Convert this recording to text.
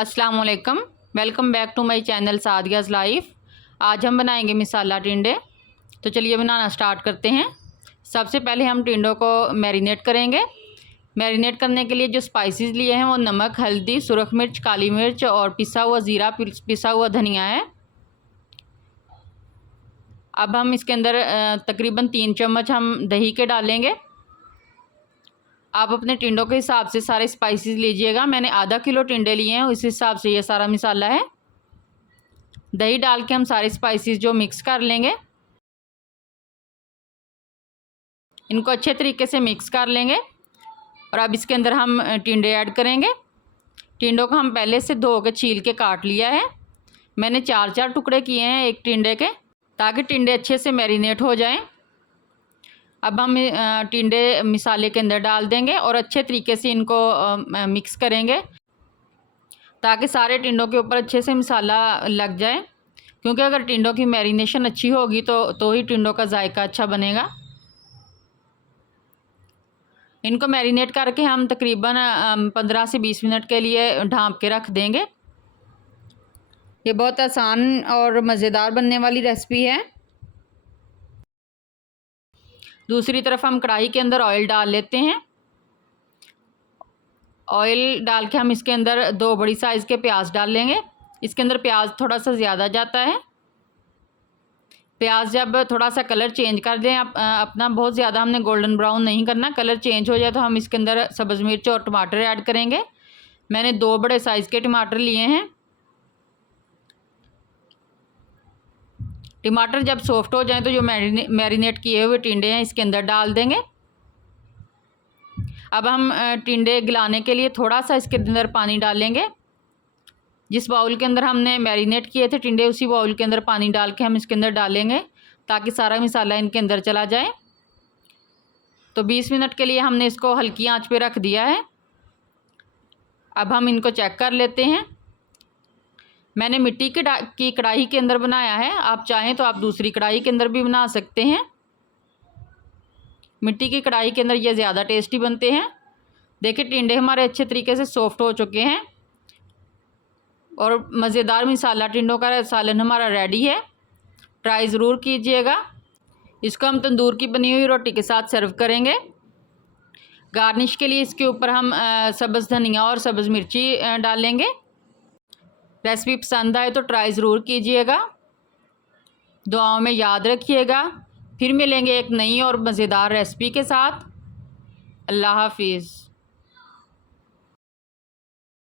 अस्सलाम वालेकुम, welcome back to my channel Sadia's life. आज हम बनाएंगे मिसाला टिंडे। तो चलिए बनाना स्टार्ट करते हैं। सबसे पहले हम टिंडों को मैरिनेट करेंगे। मैरिनेट करने के लिए जो स्पाइसेस लिए हैं वो नमक, हल्दी, सुरख मिर्च, काली मिर्च और पिसा हुआ ज़ीरा, पिसा हुआ धनिया है। अब हम इसके अंदर तकरीबन 3 चम्मच हम दही के डालेंगे। आप अपने टिंडों के हिसाब से सारे स्पाइसेस लीजिएगा। मैंने आधा किलो टिंडे लिए हैं, उस हिसाब से ये सारा मिसाला है। दही डाल के हम सारे स्पाइसेस जो मिक्स कर लेंगे, इनको अच्छे तरीके से मिक्स कर लेंगे। और अब इसके अंदर हम टिंडे ऐड करेंगे। टिंडों को हम पहले से धो के छील के काट लिया है। मैंने 4 टुकड़े किए हैं एक टिंडे के, ताकि टिंडे अच्छे से मैरिनेट हो जाएं। अब हम टिंडे मिसाले के अंदर डाल देंगे और अच्छे तरीके से इनको मिक्स करेंगे, ताकि सारे टिंडों के ऊपर अच्छे से मिसाला लग जाए। क्योंकि अगर टिंडों की मैरिनेशन अच्छी होगी तो ही टिंडों का जायका अच्छा बनेगा। इनको मैरिनेट करके हम तकरीबन 15 से 20 मिनट के लिए ढाँप के रख देंगे। ये बहुत आसान और मज़ेदार बनने वाली रेसिपी है। दूसरी तरफ हम कढ़ाई के अंदर ऑयल डाल लेते हैं। ऑयल डाल के हम इसके अंदर 2 बड़ी साइज़ के प्याज डाल लेंगे। इसके अंदर प्याज थोड़ा सा ज़्यादा जाता है। प्याज जब थोड़ा सा कलर चेंज कर दें, अपना बहुत ज़्यादा हमने गोल्डन ब्राउन नहीं करना, कलर चेंज हो जाए तो हम इसके अंदर सब्ज़ मिर्च और टमाटर ऐड करेंगे। मैंने 2 बड़े साइज़ के टमाटर लिए हैं। टमाटर जब सॉफ्ट हो जाए तो जो मैरिनेट किए हुए टिंडे हैं इसके अंदर डाल देंगे। अब हम टिंडे गलाने के लिए थोड़ा सा इसके अंदर पानी डालेंगे। जिस बाउल के अंदर हमने मैरिनेट किए थे टिंडे, उसी बाउल के अंदर पानी डाल के हम इसके अंदर डालेंगे, ताकि सारा मिसाला इनके अंदर चला जाए। तो 20 मिनट के लिए हमने इसको हल्की आंच पे रख दिया है। अब हम इनको चेक कर लेते हैं। मैंने मिट्टी की कढ़ाई के अंदर बनाया है। आप चाहें तो आप दूसरी कढ़ाई के अंदर भी बना सकते हैं। मिट्टी की कढ़ाई के अंदर ये ज़्यादा टेस्टी बनते हैं। देखिए टिंडे हमारे अच्छे तरीके से सॉफ्ट हो चुके हैं और मज़ेदार मिसाला टिंडों का सालन हमारा रेडी है। ट्राई ज़रूर कीजिएगा। इसको हम तंदूर की बनी हुई रोटी के साथ सर्व करेंगे। गार्निश के लिए इसके ऊपर हम सब्ज़ धनिया और सब्ज़ मिर्ची डालेंगे। रेसिपी पसंद आए तो ट्राई ज़रूर कीजिएगा। दुआओं में याद रखिएगा। फिर मिलेंगे एक नई और मज़ेदार रेसिपी के साथ। अल्लाह हाफिज़।